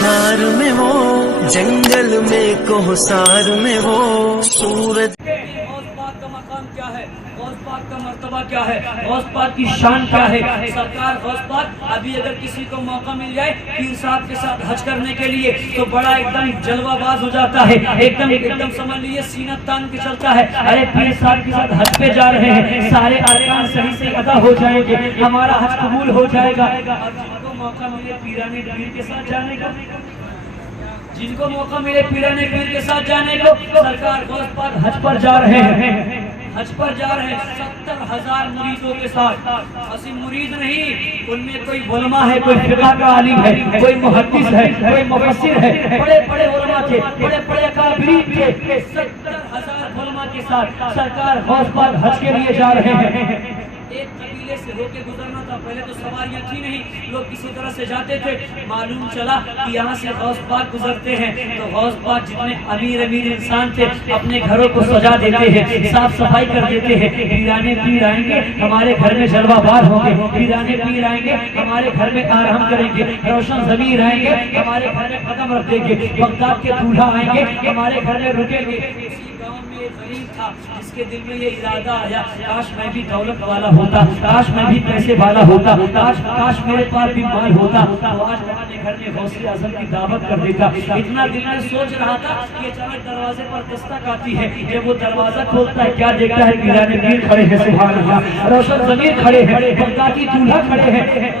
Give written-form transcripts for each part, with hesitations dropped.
شکار میں وہ، جنگل میں کوہسار میں وہ سورج۔ غوث پاک کا مقام کیا ہے، غوث پاک کا مرتبہ کیا ہے، غوث پاک کی شان کیا ہے۔ سرکار غوث پاک ابھی اگر کسی کو موقع مل جائے پیر صاحب کے ساتھ حج کرنے کے لیے تو بڑا ایک دم جلوہ باز ہو جاتا ہے، ایک دم سمجھ لیجیے سینہ تان کے چلتا ہے، ارے پیر صاحب کے ساتھ حج پہ جا رہے ہیں، سارے ارکان صحیح سے ادا ہو جائیں گے، ہمارا حج قبول ہو جائے گا۔ اور جن کو موقع ملے پیرانے پیر کے ساتھ جانے کا، جن کو موقع ملے پیرانے پیر کے ساتھ جانے کو، سرکار غوث پاک حج پر جا رہے ہیں، حج پر جا رہے ہیں 70,000 مریدوں کے ساتھ۔ اسی مرید نہیں، ان میں کوئی علماء ہے، کوئی فقہ کا عالم ہے، کوئی محدث ہے، کوئی مفسر ہے، بڑے بڑے علماء تھے، بڑے بڑے اکابرین تھے۔ 70,000 علماء کے ساتھ سرکار غوث پاک حج کے لیے جا رہے ہیں۔ ایک قبیلے سے ہو کے گزرنا تھا، پہلے تو سواریاں تھی نہیں، لوگ کسی طرح سے جاتے تھے۔ معلوم چلا کہ یہاں سے غوث پاک گزرتے ہیں تو غوث پاک جتنے امیر انسان تھے اپنے گھروں کو سجا دیتے ہیں، صاف صفائی کر دیتے ہیں۔ پیرانے پیر آئیں گے ہمارے گھر میں جلوہ بار ہوں گے، پیرانے پیر آئیں گے ہمارے گھر میں آرام کریں گے، روشن ضمیر آئیں گے ہمارے گھر میں قدم رکھ دیں گے، بغداد کے دولہا آئیں گے ہمارے گھر میں رکیں گے۔ غریب تھا جس کے دل میں یہ ارادہ آیا، کاش میں بھی دولت والا ہوتا، کاش میں بھی پیسے والا ہوتا، کاش میرے پاس بھی مال ہوتا تو آج میں اپنے گھر میں غوث اعظم کی دعوت کر دیتا۔ اتنا دل میں سوچ رہا تھا کہ اچانک دروازے پر دستک آتی ہے، جب وہ دروازہ کھولتا ہے کیا دیکھتا ہے؟ پیرانے پیر کھڑے ہیں، سبحان اللہ، روشن ضمیر کھڑے ہیں، بغدادی دولہا کھڑے ہیں۔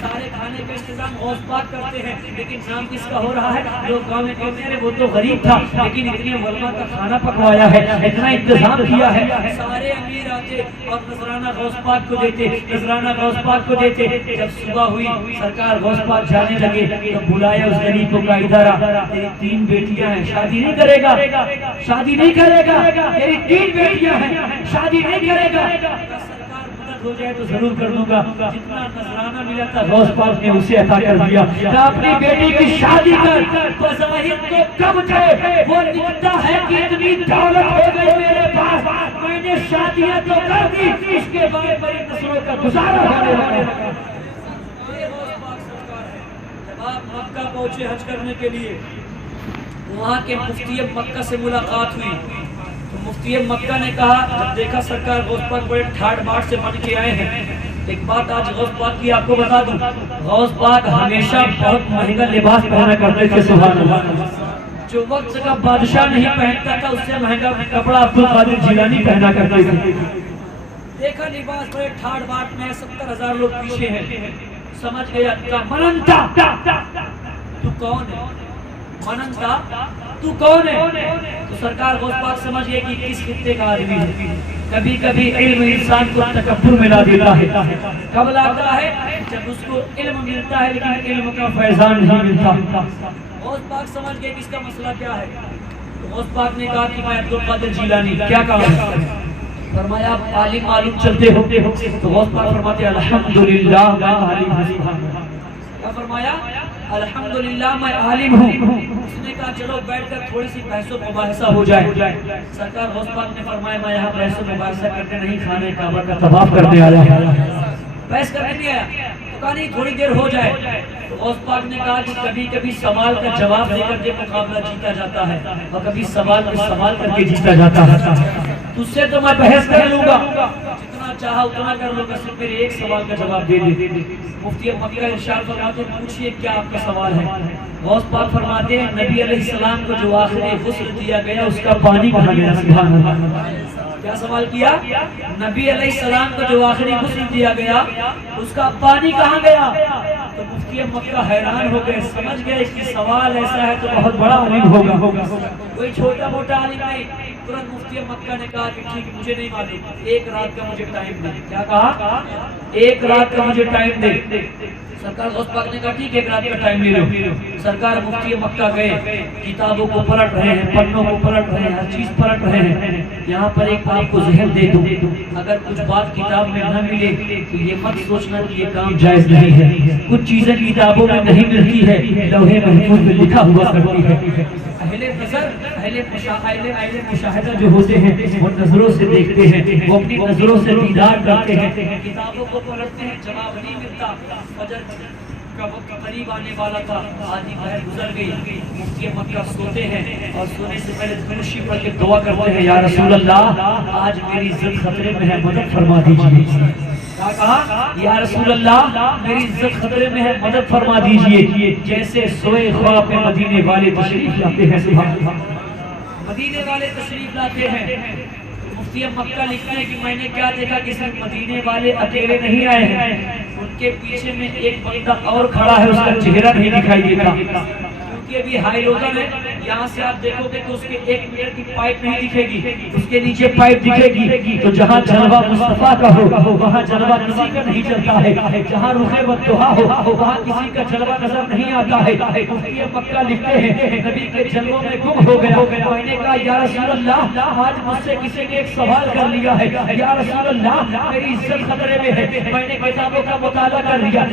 سارے کھانے کا انتظام غوث پاک کرتے ہیں، لیکن نام کس کا ہو رہا ہے؟ لوگ گاؤں میں کہتے ہیں وہ تو غریب تھا لیکن اتنے علماء کا کھانا پکوایا ہے، اتنا انتظام کیا ہے۔ سارے امیر آتے اور نذرانہ غوث پاک کو دیتے، نذرانہ غوث پاک کو دیتے۔ جب صبح ہوئی سرکار غوث پاک جانے لگے تو بلایا اس غریب کو، کا ادھر آ، تیری 3 بیٹیاں ہیں، شادی نہیں کرے گا، شادی نہیں کرے گا، تیری 3 بیٹیاں ہیں، شادی نہیں کرے گا۔ ہو جائے تو ضرور کر دوں گا۔ جتنا نذرانہ ملا تھا غوث پاک نے اسے عطا کر دیا کہ اپنی بیٹی کی شادی کر۔ بظاہر تو کب تھے وہ لکھتا ہے کہ اتنی دولت ہو گئی میرے پاس، میں نے شادیاں تو کر دی، اس کے بعد میری نسلوں کا گزارا ہونے لگا۔ جب آپ مکہ پہنچے حج کرنے کے لیے، وہاں کے مفتی مکہ سے ملاقات ہوئی تو مفتی مکہ نے کہا، جب دیکھا سرکار غوث پاک بڑے ٹھاٹ باٹ سے بن کے آئے ہیں، ایک بات آج غوث پاک کی آپ کو بتا دوں، غوث پاک ہمیشہ بہت مہنگا لباس پہنا کرتے تھے، سبحان اللہ۔ جو وقت کا بادشاہ نہیں پہنتا تھا اس سے مہنگا کپڑا عبدالقادر جیلانی پہنا کرتے تھے۔ دیکھا لباس بڑے ٹھاٹ باٹ میں، 70,000 لوگ پیچھے ہیں، سمجھ گیا کہ مننتا تو کون ہے، مننتا تو کون ہے؟ تو سرکار غوث پاک سمجھ گئے کہ کس خطے کا آدمی ہے۔ کبھی کبھی علم انسان کو تکبر میں لا دیتا ہے، کب لاتا ہے؟ جب اس کو علم ملتا ہے لیکن علم کا فیضان نہیں ملتا۔ غوث پاک سمجھ گئے کہ اس کا مسئلہ کیا ہے۔ تو غوث پاک نے کہا کہ میں عبدالقادر جیلانی، کیا کہا؟ فرمایا آپ عالم معلوم چلتے ہو؟ تو غوث پاک فرماتے الحمدللہ میں عالم ہوں۔ کیا فرمایا؟ الحمدللہ میں عالم ہوں۔ اس نے کہا چلو بیٹھ کر تھوڑی سی بحث و مباحثہ ہو جائے۔ سرکار غوث پاک نے فرمایا میں یہاں بحث و مباحثہ کرنے نہیں، خانہ کعبہ کا طواف کرنے آیا ہوں، بحث کرنے نہیں آیا۔ تو کہا نہیں تھوڑی دیر ہو جائے۔ تو غوث پاک نے کہا کہ کبھی کبھی سوال کا جواب دے کر کے مقابلہ جیتا جاتا ہے اور کبھی سوال پہ سوال کر کے جیتا جاتا ہے۔ تجھ سے تو میں بحث کر لوں گا، جتنا چاہا اتنا کر لوں گا، صرف میرے ایک سوال کا جواب دے دے۔ مفتی مکہ ارشاد فرماتے ہیں پوچھئے کیا آپ کا سوال ہے؟ غوث پاک فرماتے ہیں نبی علیہ السلام کو جو آخری غسل دیا گیا اس کا پانی کہاں گیا؟ سبحان اللہ۔ کیا سوال کیا؟ نبی علیہ السلام کو جو آخری غسل دیا گیا اس کا پانی کہاں گیا؟ تو مفتی مکہ حیران ہو گئے، سمجھ گئے کہ سوال ایسا ہے تو بہت بڑا عالم ہوگا، کوئی چھوٹا موٹا عالم نہیں۔ ترنت مفتی مکہ نے کہا کہ ٹھیک مجھے نہیں معلوم، 1 رات کا مجھے ٹائم دے۔ کیا کہا؟ 1 رات کا مجھے ٹائم دے۔ سرکار غوث پاک نے کہا ٹھیک 1 رات کا ٹائم لے لو۔ سرکار مفتی مکہ گئے، کتابوں کو پلٹ رہے ہیں، پنوں کو پلٹ رہے ہیں، ہر چیز پلٹ رہے ہیں۔ یہاں پر ایک آپ کو ذہن دے دوں، اگر کچھ بات کتاب میں نہ ملے تو یہ مت سوچنا کہ یہ کام جائز نہیں ہے۔ کچھ چیزیں کتابوں میں نہیں ملتی ہے، لوح محفوظ میں لکھا ہوا کرتی ہے۔ اہل نظر، اہل مشاہدہ جو ہوتے ہیں وہ نظروں سے دیکھتے ہیں، وہ اپنی نظروں سے دیدار کرتے ہیں، کتابوں کو پڑھتے ہیں، جواب نہیں ملتا۔ کا وقت قریب آنے والا تھا، آدھی پہر گزر گئی، مفتی مکہ سوتے ہیں اور سونے سے پہلے درود پڑھ کے دعا کرتے ہیں، یا رسول اللہ آج میری عزت خطرے میں ہے، مدد فرما دیجیے۔ کیا کہا؟ یا رسول اللہ میری عزت خطرے میں ہے، مدد فرما دیجیے۔ جیسے سوئے خواب میں مدینے والے تشریف لاتے ہیں، سبحان اللہ، مدینے والے تشریف لاتے ہیں۔ مفتی مکہ لکھتے ہیں کہ میں نے کیا دیکھا کہ صرف مدینے والے اکیلے نہیں آئے ہیں، ان کے پیچھے میں ایک بندہ اور کھڑا ہے، اس کا چہرہ نہیں دکھائی دیتا کیونکہ ابھی ہائی لوزن ہے، یہاں سے آپ دیکھو گے تو اس کے 1 میٹر کی پائپ نہیں دکھے گی، اس کے نیچے پائپ دکھے گی، تو جہاں جلوہ مصطفیٰ کا ہو وہاں جلوہ کسی کا نہیں چلتا ہے، جہاں رخ بددعا ہو وہاں کسی کا جلوہ نظر نہیں آتا ہے۔ مفتی مکہ لکھتے ہیں نبی کے جلووں میں گم ہو گیا، میں نے کہا یا رسول اللہ آج مجھ سے کسی نے ایک سوال کر لیا ہے، یا رسول اللہ میری عزت خطرے میں ہے، میں نے کتابوں کا مطالعہ کر لیا،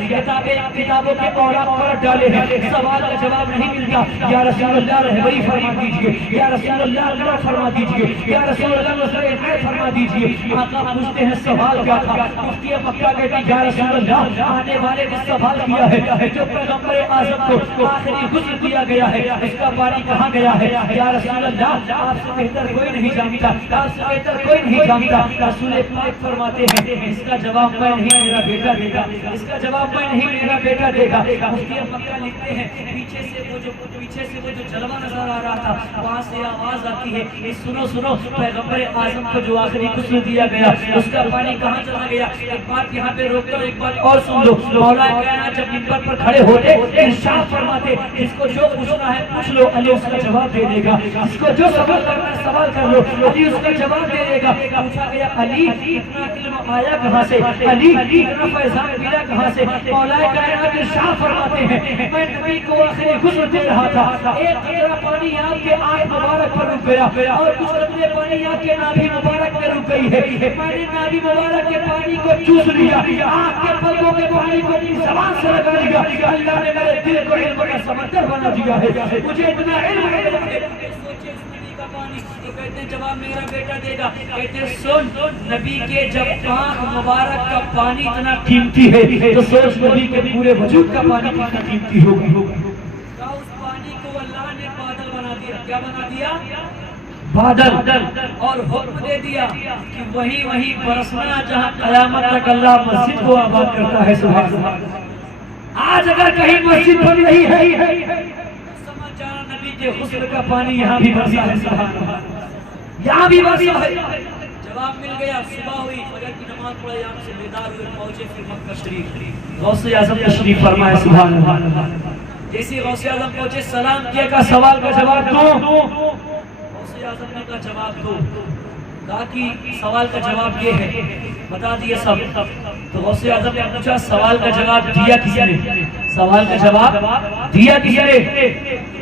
کتابوں کے اوراق پلٹ ڈالے ہیں، سوال کا جواب نہیں ملتا، یا رسول اللہ رہبری فرما دیجئے، یا رسول اللہ اللہ فرما دیجئے، یا رسول اللہ نصر عنایت فرما دیجئے۔ آقا پوچھتے ہیں سوال کیا تھا؟ مفتی مکہ کہتے ہیں یا رسول اللہ آنے والے نے سوال کیا ہے جو پیغمبر اعظم کو آخری غسل دیا گیا ہے اس کا پانی کہاں گیا ہے؟ یا رسول اللہ آپ سے بہتر کوئی نہیں جانتا، آپ سے بہتر کوئی نہیں جانتا۔ رسول پاک فرماتے ہیں اس کا جواب میں نہیں میرا بیٹا دے گا، اس کا جواب میں نہیں میرا بیٹا دے گا۔ مفتی مکہ لکھتے ہیں پیچھے سے وہ جو جلوہ نظر آ رہا تھا وہاں سے آواز آتی ہے سنو سنو پیغمبر اعظم کو جو آخری غسل دیا گیا اس کا پانی کہاں چلا گیا؟ ایک بات یہاں پہ روکتا ہوں، ایک بات اور سن لو، مولا کائنات جب منبر پر کھڑے ہوتے ارشاد فرماتے جس کو جو پوچھنا ہے پوچھ لو، علی اس کا جواب دے دے گا، جس کو جو سوال کرنا ہے سوال کر لو، علی اس کا جواب دے دے گا۔ پوچھا گیا علی اتنا علم آیا کہاں سے؟ علی اتنا فیضان ملا کہاں سے؟ مولا کائنات ارشاد فرماتے ہیں میں نبی کو آخری غسل دے رہا تھا، ایک قطرہ پانی آپ کے آنکھ مبارک پر رک گیا اور کچھ قطرے پانی آپ کے نابی مبارک میں رک گئی ہے، میں نے نابی مبارک کے پانی کو چوس لیا، آنکھ کے پلکوں کے پانی کو اپنی زبان سے لگا لیا، اللہ نے میرے دل کو علم کا سمندر بنا دیا ہے، مجھے اتنا علم ہے سوچے اس نبی کا پانی، تو کہتے ہیں جواب میرا بیٹا دے گا۔ کہتے ہیں سن نبی کے جب آنکھ مبارک کا پانی اتنا قیمتی ہے تو سوچ نبی کے پورے وجود کا پانی کتنا قیمتی ہوگا۔ کیا بنا دیا؟ بادل، اور حکم دے دیا کہ وہی برسنا جہاں قیامت تک اللہ مسجد کو آباد کرتا ہے۔ سبحان اللہ، آج اگر کہیں مسجد بن رہی ہے سمجھ جانا نبی کے غسل کا پانی یہاں بھی برسا ہے، سبحان اللہ، یہاں بھی برسا ہے۔ جواب مل گیا، صبح ہوئی، فجر کی نماز پڑھے، یہاں سے بیدار ہوئے، پہنچے پھر مکہ شریف، غوث اعظم تشریف فرمائے، سبحان اللہ۔ جیسے غوث اعظم پہنچے سلام کیا، کا سوال کا جواب دو، غوث اعظم نے کہا جواب دو، کہا کہ سوال کا جواب یہ ہے، بتا دیا سب۔ تو غوث اعظم نے پوچھا سوال کا جواب دیا کس نے؟ سوال کا جواب دیا کس نے؟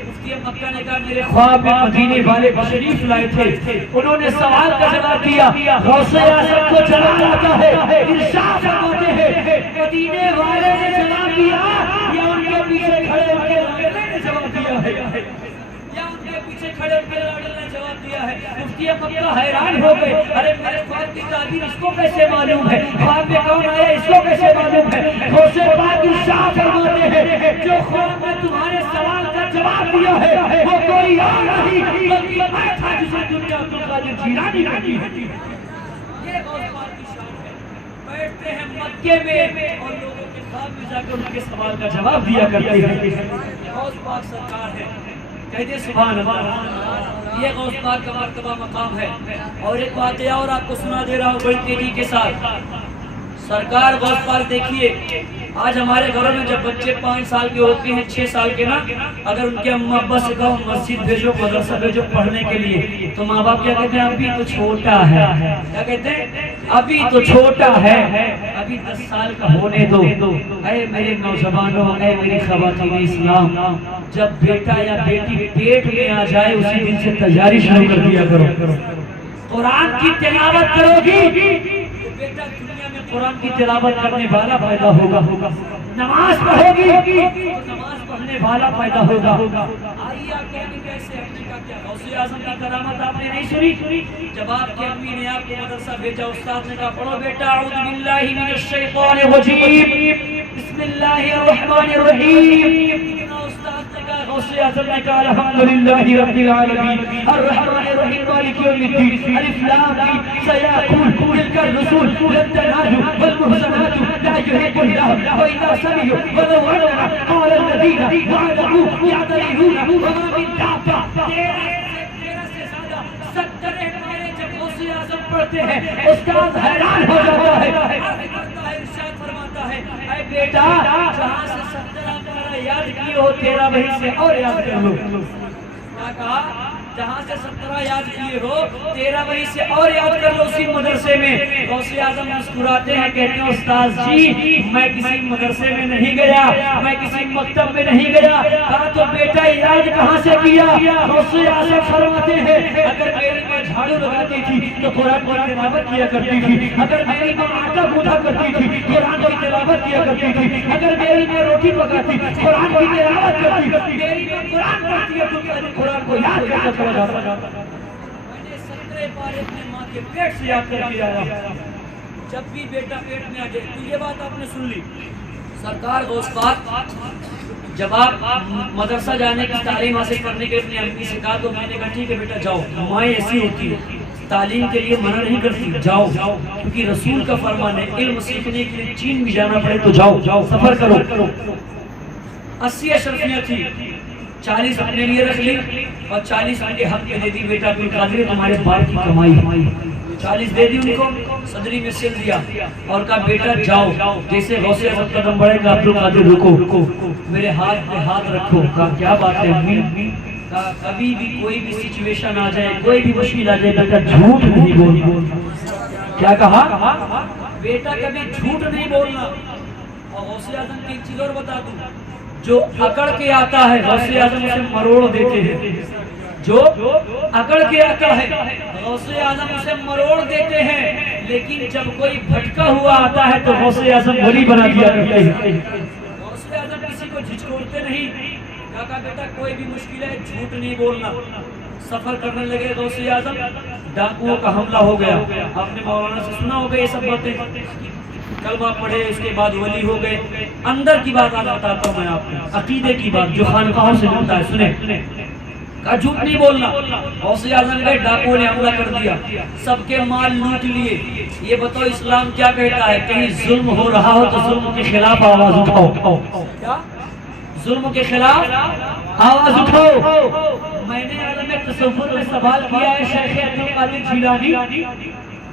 مفتی مکہ نے کہا میرے خواب میں مدینے والے تشریف لائے تھے، انہوں نے سوال کا جواب دیا، غوث اعظم کو جلال آتا ہے، ارشاد فرماتے ہیں مدینے والے نے جواب دیا یا ان کے پیچھے کھڑے ہو کے لاڈل نے جواب دیا ہے، یا ان کے پیچھے کھڑے ہو کے لاڈل نے جواب دیا ہے۔ مفتی مکہ حیران ہو گئے، ارے میرے خواب کی تعبیر اس کو کیسے معلوم ہے؟ خواب میں کون آیا اس کو کیسے معلوم ہے؟ غوث پاک ارشاد فرماتے ہیں جو خواب میں تمہارے سوال کا جواب دیا ہے وہ کوئی اور نہیں بلکہ میں تھا جسے دنیا عبدالقادر جیلانی کہتی ہے۔ یہ غوث پاک کی شان ہے، بیٹھتے ہیں مکے میں اور لوگوں کے خواب میں جا کر ان کے سوال کا جواب دیا کرتے ہیں۔ غوث پاک سرکار ہے، کہتے سبحان اللہ، یہ غوث پاک کا مرتبہ مقام ہے۔ اور ایک واقعہ اور آپ کو سنا دے رہا ہوں بڑی تیزی کے ساتھ۔ سرکار غوث پاک دیکھیے، آج ہمارے گھروں میں جب بچے 5 سال کے ہوتے ہیں 6 سال کے نا، اگر ان کے اماں ابا سے کہو مسجد بھیجو مدرسہ بھیجو پڑھنے کے لیے تو ماں باپ کیا کہتے ہیں؟ ابھی تو چھوٹا ہے۔ کیا کہتے ہیں؟ ابھی تو چھوٹا ہے، ابھی 10 سال کا ہونے دو۔ اے میرے نوجوانوں، اے میری خواتین اسلام، جب بیٹا یا بیٹی پیٹ میں آ جائے اسی دن سے تیاری شروع کر دیا کرو، قرآن کی تلاوت کرو گی، بیٹا دنیا میں قرآن کی تلاوت کرنے والا پیدا ہوگا۔ نماز پڑھے گی تو نماز پڑھنے والا پیدا ہوگا. آئیے آپ کہیں گے کیسے؟ ہم نے کہا کیا غوث اعظم کی کرامت آپ نے نہیں سنی؟ جب آپ کے امی نے آپ کو مدرسہ بھیجا، استاد نے کہا پڑھو بیٹا اعوذ باللہ من الشیطان الرجیم بسم اللہ الرحمن الرحیم. استاد نے کہا، غوث اعظم نے کہا الحمدللہ رب العالمین الرحمن الرحیم مالک یوم الدین الف لام سیقول تلک الرسول لن تنالوا والمحسنات لا يحبونها وإذا سمعوا ولو أننا قال الذين وعدوا يعتذرون وما من دابة. 13 سے زیادہ 70 پارے جب غوث اعظم پڑھتے ہیں استاد حیران ہو جاتا ہے، ارشاد فرماتا ہے اے بیٹا جہاں سے 17 پارہ یاد کیے ہو 13 وہی سے اور یاد کر لو. کیا کہا؟ جہاں سے 17 یاد کیے ہو 13 وہی سے اور یاد کر لو اسی مدرسے میں. غوث اعظم مسکراتے ہیں، کہتے ہیں استاد جی میں کسی مدرسے میں نہیں گیا، میں کسی مکتب میں نہیں گیا. کہا تو بیٹا یاد کہاں سے کیا؟ غوث اعظم فرماتے ہیں اگر میری ماں جھاڑو لگاتی تھی تو قرآن کی تلاوت کیا کرتی تھی، اگر میری ماں آٹا گوندھا کرتی تھی قرآن کی تلاوت کیا کرتی تھی، اگر میری ماں روٹی پکاتی قرآن کی تلاوت کرتی، میری ماں قرآن پڑھتی ہے تو قرآن کو یاد کرتا چلا جاتا. میں نے 17 پارے اپنے ماں کے پیٹ سے یاد کر کے آیا. جب بھی بیٹا پیٹ میں آ جائے تو یہ بات آپ نے سن لی. سرکار غوث پاک جب آپ مدرسہ جانے کی تعلیم حاصل کرنے کے اپنی امی سے کہا تو میں نے کہا ٹھیک ہے بیٹا جاؤ. مائیں ایسی ہوتی ہے تعلیم کے لیے منع نہیں کرتی، جاؤ، کیونکہ رسول کا فرمان ہے علم سیکھنے کے لیے چین بھی جانا پڑے تو جاؤ، سفر کرو. 80 اشرفیاں تھی، 40 اپنے لیے رکھ لی اور 40 ان کے حق میں دے دی. بیٹا عبدالقادر تمہارے باپ کی کمائی 40 دے دی ان کو، صدری میں سل دیا اور کہا بیٹا جاؤ. جیسے غوث اعظم قدم بڑھے گا عبدالقادر رکو، میرے ہاتھ پہ ہاتھ رکھو. کہا کیا بات ہے امی؟ کہا کبھی بھی کوئی بھی سچویشن آ جائے، کوئی بھی مشکل آ جائے بیٹا جھوٹ نہیں بولنا. کیا کہا؟ بیٹا کبھی جھوٹ نہیں بولنا. اور غوث اعظم کی ایک چیز اور بتا دوں، جو اکڑ کے آتا ہے غوث اعظم اسے مروڑ دیتے ہیں. جو اکڑ کے آتا ہے غوث اعظم اسے مروڑ دیتے ہیں، لیکن جب کوئی بھٹکا ہوا آتا ہے تو غوث اعظم ولی بنا دیا کرتے ہیں. غوث اعظم کسی کو جھجکوڑتے نہیں. کہا بیٹا کوئی بھی مشکل ہے جھوٹ نہیں بولنا. سفر کرنے لگے غوث اعظم، ڈاکوؤں کا حملہ ہو گیا. آپ نے مولانا سے سنا ہوگا یہ سب باتیں. کلمہ پڑھے اس کے بعد ولی ہو گئے. اندر کی بات آج بتاتا ہوں میں آپ کو، عقیدے کی بات جو خانقاہوں سے ملتا ہے. سنیں، کہا جھوٹ نہیں بولنا. غوث اعظم گئے، ڈاکوؤں نے حملہ کر دیا، سب کے مال لوٹ لیے. یہ بتاؤ اسلام کیا کہتا ہے؟ کہیں ظلم ہو رہا ہو تو ظلم کے خلاف آواز اٹھاؤ. کیا؟ ظلم کے خلاف آواز اٹھاؤ. میں نے عالم تصوف میں سوال کیا ہے شیخ عبدالقادر جیلانی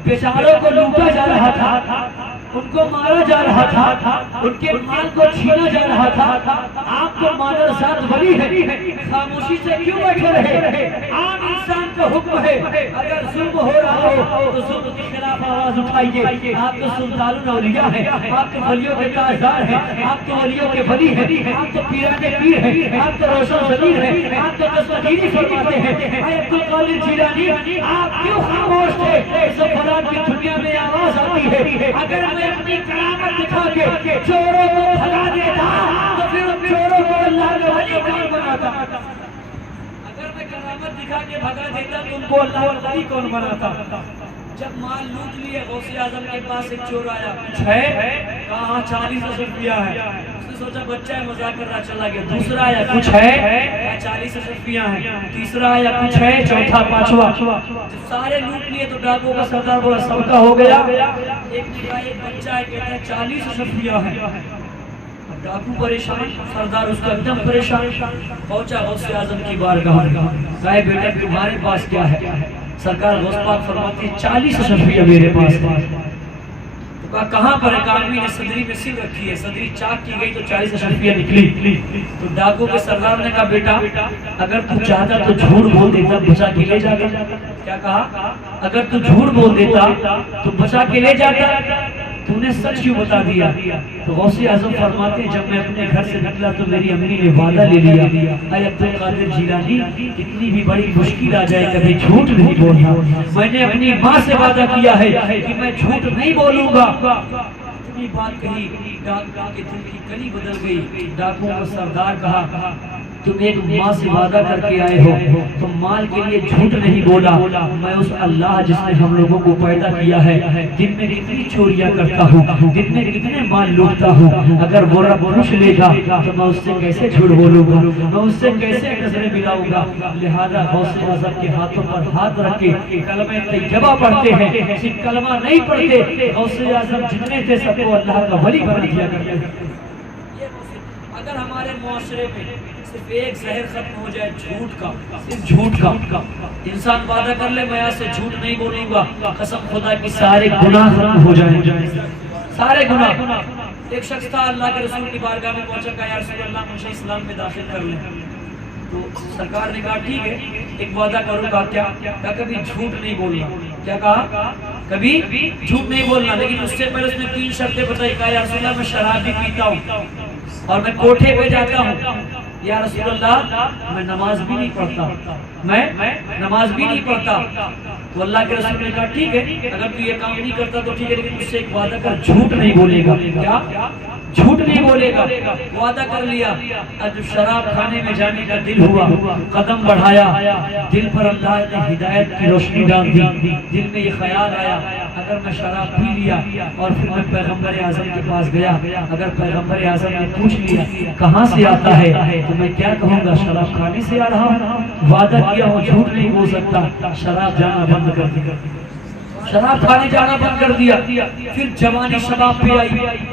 بیچاروں کو لوٹا جا رہا تھا، ان کو مارا جا رہا تھا، ان کے مال کو چھینا جا رہا تھا، آپ کو مادر ذات ولی ہے، خاموشی سے کیوں بیٹھے رہے؟ عام انسان کا حکم ہے اگر ظلم ہو رہا ہو تو ظلم کے خلاف آواز اٹھائیے. آپ تو سلطان الاولیاء ہیں، آپ تو ولیوں کے تاجدار ہیں، آپ تو ولیوں کے ولی ہیں، آپ تو پیران پیر ہیں، آپ تو روشن ضمیر ہیں، آپ تو دستگیری فرماتے ہیں. اے عبدالقادر جیلانی آپ کیوں خاموش تھے؟ اس فلان کی دنیا میں آواز آتی ہے. اگر میں اپنی کرامت دکھا کے چوروں کو بھگا دیتا تو پھر چوروں کو اللہ کا ولی کون بناتا؟ اگر میں کرامت دکھا کے بھگا دیتا تو ان کو اللہ کا ولی کون بناتا؟ جب مال لوٹ لیے غوث اعظم کے پاس ایک چور آیا، کچھ ہے؟ کہاں 40 اشرفیہ ہے. اس نے سوچا بچہ ہے مذاق کر رہا، چلا گیا. دوسرا آیا، کچھ ہے؟ 40 اشرفیہ ہیں. تیسرا آیا، کچھ ہے؟ چوتھا، پانچواں. جب سارے لوٹ لیے تو ڈاکو کا سردار بولا سب کا ہو گیا. ایک نے کہا ایک بچہ ہے، کہتا ہے 40 اشرفیہ ہیں. ڈاکو پریشان، سردار اس کا ایک دم پریشان. پہنچا غوث اعظم کی بارگاہ میں، کہا بیٹا تمہارے پاس کیا ہے؟ سرکار غوث پاک فرماتے ہیں 40 اشرفیہ میرے پاس ہے. تو کہا کہاں پر ہے؟ کاملی نے صدری میں سل رکھی ہے. صدری چاک کی گئی تو 40 اشرفیہ نکلی. تو ڈاکو کے سردار نے کہا بیٹا اگر تو چاہتا تو جھوٹ بول دیتا، بچا کے لے جاتا. کیا کہا؟ اگر تو جھوٹ بول دیتا تو بچا کے لے جاتا، تو نے سچ کیوں بتا دیا؟ تو غوث اعظم فرماتے ہیں جب میں اپنے گھر سے نکلا تو میری امی نے وعدہ لے لیا، اے عبدالقادر جیلانی کتنی بھی بڑی مشکل آ جائے کبھی جھوٹ نہیں بولنا. میں نے اپنی ماں سے وعدہ کیا ہے کہ میں جھوٹ نہیں بولوں گا. اتنی بات کہی ڈاکو کے دل کی کلی بدل گئی. ڈاکو کا سردار کہا تم ایک ماں سے وعدہ کر کے آئے ہو, تم مال کے لیے جھوٹ نہیں بولا. میں اس اللہ جس نے ہم لوگوں کو پیدا کیا ہے, دن میں کتنی چوریاں کرتا ہوں, دن میں کتنے مال لوٹتا ہوں, اگر وہ رب پوچھ لے گا تو میں اس سے کیسے جھوٹ بولوں گا, میں اس سے کیسے نظریں ملاؤں گا. لہذا غوث اعظم کے ہاتھوں پر ہاتھ رکھ کے کلمہ طیبہ پڑھتے ہیں. صرف کلمہ نہیں پڑھتے, غوث اعظم جتنے تھے سب کو اللہ کا ولی بنا دیا کرتے تھے. اگر ہمارے معاشرے میں صرف ایک زہر ختم ہو جائے جھوٹ کا, صرف جھوٹ کا, انسان وعدہ کر لے میں آج سے جھوٹ نہیں بولوں گا, قسم خدا کی سارے گناہ ختم ہو جائیں, سارے گناہ. ایک شخص تھا اللہ کے رسول کی بارگاہ میں پہنچا, کہا یا رسول اللہ مجھے اسلام میں داخل کر لیں. تو سرکار نے کہا ٹھیک ہے ایک وعدہ کرو. کہا کیا؟ کبھی جھوٹ نہیں بولنا. کیا کہا؟ کبھی جھوٹ نہیں بولنا. لیکن اس سے پہلے اس نے 3 شرطیں بتائی. کہا یا رسول اللہ میں شراب بھی پیتا ہوں اور میں کوٹھے پہ جاتا ہوں. یا رسول اللہ میں نماز بھی نہیں پڑھتا, میں نماز بھی نہیں پڑھتا. تو اللہ کے رسول نے کہا ٹھیک ہے اگر تو یہ کام نہیں کرتا تو ٹھیک ہے, لیکن اس سے ایک وعدہ کر جھوٹ نہیں بولے گا. کیا؟ جھوٹ نہیں بولے گا. وعدہ کر لیا. جب شراب کھانے میں جانے کا دل ہوا, قدم بڑھایا, دل پر اللہ نے ہدایت کی روشنی ڈال دی. دل میں یہ خیال آیا اگر میں شراب پی لیا اور پھر میں پیغمبر اعظم کے پاس گیا, اگر پیغمبر اعظم نے پوچھ لیا کہاں سے آتا ہے تو میں کیا کہوں گا؟ شراب کھانے سے آ رہا ہوں. وعدہ کیا ہوں جھوٹ نہیں بول سکتا. شراب جانا بند کر دیا, شراب کھانے جانا بند کر دیا. پھر جوانی شباب پہ آئی,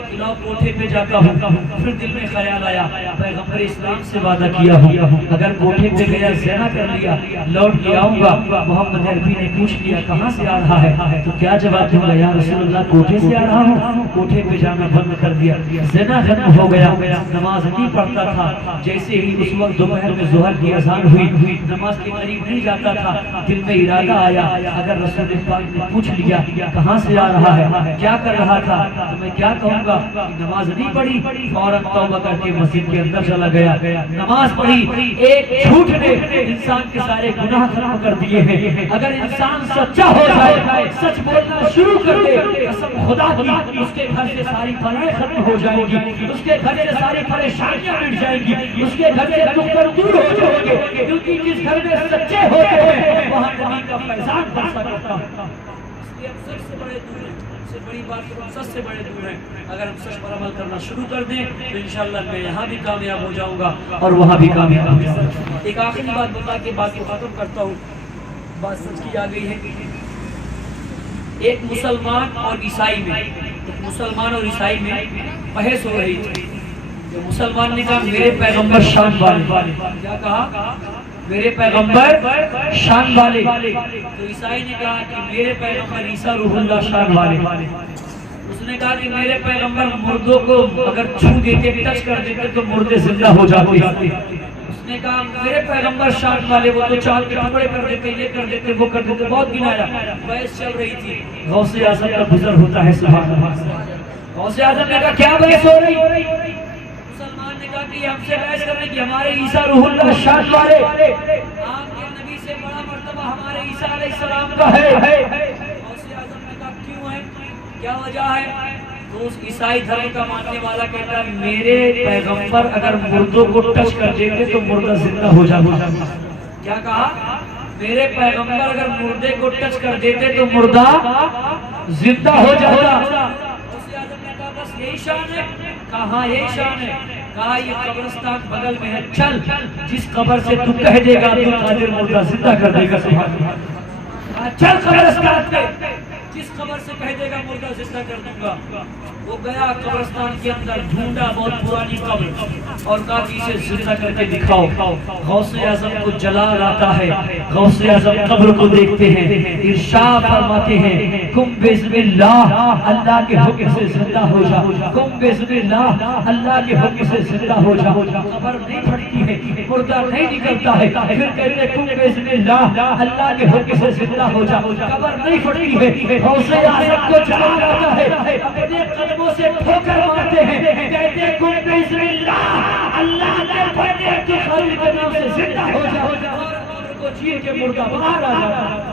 کوٹھے پہ جاتا ہوں. پھر دل میں خیال آیا پیغمبر اسلام سے وعدہ کیا ہوں اگر کوٹھے پہ گیا زنا کر لیا لوٹ کے آؤں گا. محمد عربی نے پوچھ لیا کہاں سے آ رہا ہے تو کیا جواب دوں گا؟ یا رسول اللہ کوٹھے سے آ رہا ہوں. کوٹھے پہ جانا بند کر دیا. زنا ختم ہو گیا. نماز نہیں پڑھتا تھا. جیسے ہی اس وقت دوپہر میں ظہر کی اذان ہوئی نماز کے قریب نہیں جاتا تھا. دل میں ارادہ آیا اگر رسول پاک نے پوچھ لیا کہاں سے آ رہا ہے, کیا کر رہا تھا, تو میں کیا کہوں گا؟ نماز نہیں پڑھی. فوراً توبہ کر کے مسجد کے اندر چلا گیا, نماز پڑھی. ایک جھوٹ نے انسان کے سارے گناہ ختم کر دیے ہیں. اگر انسان سچا ہو جائے, سچ بولنا شروع کر دے, قسم خدا کی اس کے گھر سے ساری بلائیں ختم ہو جائیں گی, اس کے گھر سے ساری پریشانیاں مٹ جائیں گی, اس کے گھر سے دکھ دور ہو جائیں گے. کیونکہ جس گھر میں سچے ہوتے ہیں وہاں نبی کا فیضان برسا کرتا ہے. اس لیے ہم سب سے بڑے دور ہیں, سے بڑی بات ہم سب سے بڑے دور ہیں. اگر ہم سچ پر عمل کرنا شروع کر دیں تو انشاءاللہ میں یہاں بھی کامیاب ہو جاؤں گا اور وہاں بھی کامیاب ہو جاؤں گا. ایک آخری بات بتا کے بات کو ختم کرتا ہوں. بات سچ کی آ گئی ہے. ایک مسلمان اور عیسائی میں, ایک مسلمان اور عیسائی میں بحث ہو رہی تھی. مسلمان نے کہا میرے پیغمبر شان والے. کیا کہا؟ میرے پیغمبر شان والے. تو عیسائی نے کہا کہ میرے پیغمبر عیسیٰ روح اللہ شان والے. اس نے کہا کہ میرے پیغمبر مردوں کو اگر چھو دیتے, ٹچ کر دیتے تو مردے زندہ ہو جاتے. اس نے کہا میرے پیغمبر شان والے, وہ تو چاند کے ٹکڑے کر دیتے, یہ کر دیتے, وہ کر دیتے. بہت گنایا. بحث چل رہی تھی. غوث اعظم کا گزر ہوتا ہے. سبحان اللہ. غوث اعظم نے کہا کیا بحث ہو رہی؟ مسلمان نے کہا کہ ہم سے بحث کرنے کی ہمارے عیسیٰ روح اللہ شان والے, آپ کے نبی سے بڑا مرتبہ ہمارے عیسیٰ علیہ السلام کا ہے. غوث اعظم نے کہا کیوں ہے, کیا وجہ ہے؟ تو اس عیسائی دھرم کا ماننے والا کہتا ہے میرے پیغمبر اگر مردوں کو ٹچ کر دیتے تو مردہ زندہ ہو جاتا. کیا کہا؟ میرے پیغمبر اگر مردے کو ٹچ کر دیتے تو مردہ زندہ ہو جاتا. غوث اعظم نے کہا بس یہی شان ہے. کہا یہی شان ہے. کہا یہ قبرستان بغل میں ہے, چل جس قبر سے تو کہہ دے گا تو قادر مردہ زندہ کر دے گا. سبحان اللہ. چل قبرستان پہ, جس قبر سے کہہ دے گا مردہ زندہ کر دوں گا. وہ گیا قبرستان کے اندر, ڈھونڈا بہت پرانی قبر اور کہا کہ اسے زندہ کر کے دکھاؤ. غوث اعظم کو جلال آتا ہے. غوث اعظم قبر کو دیکھتے ہیں, ارشاد فرماتے ہیں کم بسم اللہ, اللہ کے حکم سے زندہ ہو جا. کم بسم اللہ, اللہ کے حکم سے زندہ ہو جا. قبر نہیں پھٹتی ہے, مردہ نہیں نکلتا ہے. پھر کہتے ہیں کم بسم اللہ, اللہ کے حکم سے زندہ ہو جا. قبر نہیں پھٹتی ہے. غوث اعظم کو جلال آتا ہے, اپنے قدموں سے ٹھوکر مارتے ہیں, کہتے ہیں کم بسم اللہ, اللہ نے پڑھنے کے خالق کے نام سے زندہ ہو جا. اور قبر کو چیر کے مردہ باہر آ جاتا.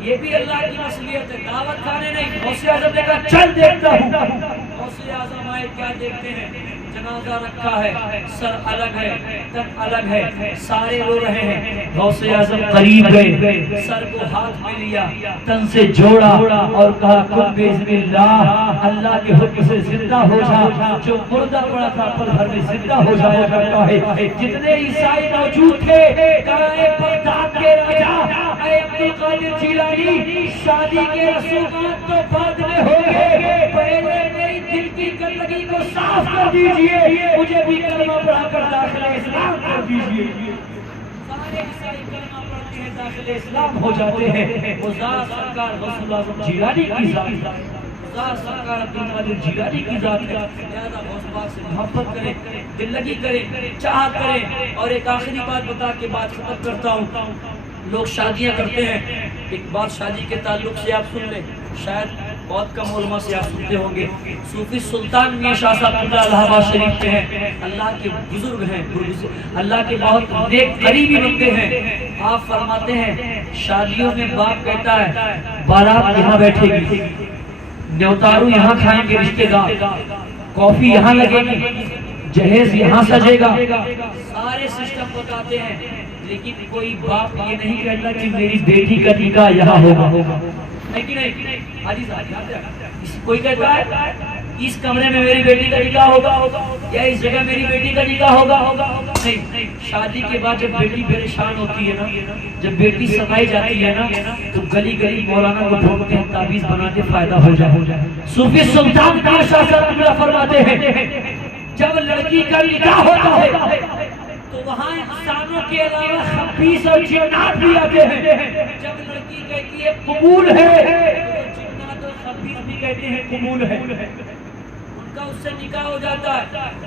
یہ بھی اللہ کی مصلحت ہے، دعوت کھانے نہیں۔ غوث اعظم نے کہا چل دیکھتا ہوں۔ غوث اعظم آئے، کیا دیکھتے ہیں؟ جنازہ رکھا ہے، سر الگ ہے، تن الگ ہے، سارے رو رہے ہیں۔ غوث اعظم قریب گئے، سر کو ہاتھ میں لیا، تن سے جوڑا اور کہا کن باذن اللہ، اللہ کے حکم سے زندہ ہو جا۔ جو مردہ پڑا تھا پل بھر میں زندہ ہو جایا کرتا ہے۔ جتنے عیسائی موجود تھے کہا اے بغداد کے راجا، اے عبد القادر جیلانی، شادی کے رسومات تو بعد میں ہوں گے، پہلے میری دل کی گندگی کو صاف کر دیجئے، مجھے بھی کلمہ پڑھا کر داخل اسلام کر دیجئے۔ سارے عیسائی کلمہ پڑھتے ہیں، داخل اسلام ہو جاتے ہیں۔ وہ ذات سرکار غوث الاعظم جیلانی کی ذات ہے، ذات سرکار عبد القادر جیلانی کی ذات ہے۔ لہذا غوث پاک سے محبت کریں، دل لگی کریں، چاہت کریں۔ اور ایک آخری بات بتا کے بات ختم کرتا ہوں۔ لوگ شادیاں کرتے ہیں، ایک بات شادی کے تعلق سے آپ سن لیں، شاید بہت کم علماء سے آپ سنتے ہوں گے۔ صوفی سلطان میاں شاہ صاحب اللہ الہ آباد شریف کے ہیں، اللہ کے بزرگ ہیں، اللہ کے بہت نیک قریبی بندے ہیں۔ آپ فرماتے ہیں شادیوں میں باپ کہتا ہے بارات یہاں بیٹھے گی، نیوتارو یہاں کھائیں گے رشتے دار، کافی یہاں لگے گی، جہیز یہاں سجے گا، سارے سسٹم بتاتے ہیں۔ لیکن کوئی باپ یہ نہیں کہتا کہ میری بیٹی کا نکاح یہاں ہوگا، نہیں حاجی صاحب، کوئی کہتا ہے اس کمرے میں میری بیٹی کا نکاح ہوگا یا اس جگہ میری بیٹی کا نکاح ہوگا، نہیں۔ شادی کے بعد جب بیٹی پریشان ہوتی ہے نا، جب بیٹی سمائی جاتی ہے نا، تو گلی گلی مولانا کو ڈھونڈتے ہیں، تعویذ بناتے فائدہ ہو جائے۔ صوفی سلطان میاں شاہ صاحب فرماتے ہیں جب لڑکی کا نکاح ہوتا ہے تو وہاں انسانوں کے علاوہ خبیث اور جنات بھی آتے ہیں۔ جب لڑکی کہتی ہے قبول ہے تو جنات اور خبیث بھی کہتے ہیں قبول ہے، ان کا اس سے نکاح ہو جاتا ہے۔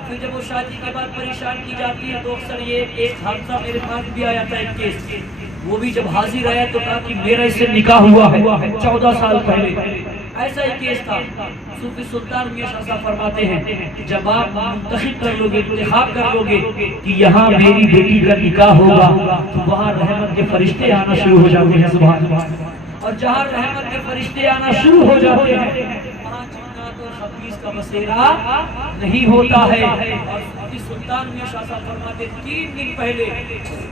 پھر جب وہ شادی کے بعد پریشان کی جاتی ہے تو اکثر یہ ایک حادثہ میرے پاس بھی آیا تھا، ایک کیس، وہ بھی جب حاضر آیا تو کہا کہ میرا اس سے نکاح ہوا ہے 14 سال پہلے، ایسا ہی کیس تھا۔ صوفی سلطان میاں شاہ صاحب فرماتے ہیں جب آپ منتخب کر لو گے، انتخاب کر لو گے کہ یہاں میری بیٹی کا نکاح ہوگا تو وہاں رحمت کے فرشتے آنا شروع ہو جاتے ہیں، سبحان اللہ۔ اور جہاں رحمت کے فرشتے آنا شروع ہو جاتے ہیں وہاں جنات اور خبیث کا بسیرا نہیں ہوتا ہے۔ اور صوفی سلطان میاں شاہ صاحب فرماتے 3 دن پہلے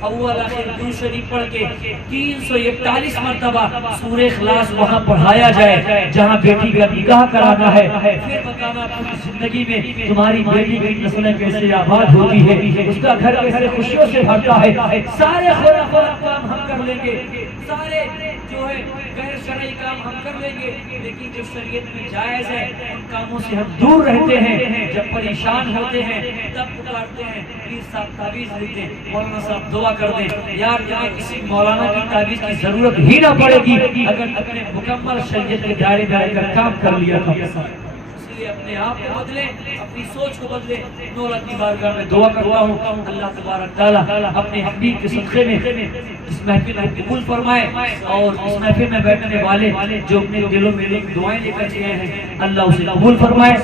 اول آخر درود شریف پڑھ کے 341 مرتبہ سورہ اخلاص وہاں پڑھایا جائے جہاں بیٹی کا نکاح کرانا ہے، پھر بتانا اپنی زندگی میں تمہاری بیٹی کی نسلیں کیسے آباد ہوتی ہے، اس کا گھر کیسے خوشیوں سے بھرتا ہے۔ سارے خرافات کام ہم کر لیں گے، سارے جو ہے غیر شرعی کام ہم کر لیں گے، لیکن جو شریعت میں جائز ہے ان کاموں سے ہم دور رہتے ہیں۔ جب پریشان ہوتے ہیں تب پکارتے ہیں پیر صاحب تعویذ دیتے ہیں، مولانا صاحب دعا کر دیں، یار جہاں کسی مولانا کی تعویذ کی ضرورت ہی نہ پڑے گی اگر اپنے مکمل شریعت کے دائرے میں رہ کر کام کر لیا تھا۔ اس لیے اپنے آپ کو بدلیں، اپنی سوچ کو بدلیں۔ مولا کی بارگاہ میں دعا کرتا ہوں اللہ تبارک تعالیٰ اپنے حبیب کے صدقے میں اس محفل کو قبول فرمائے، اور اس محفل میں بیٹھنے والے جو اپنے دلوں میں دعائیں لے کر گئے ہیں اللہ اسے قبول فرمائے۔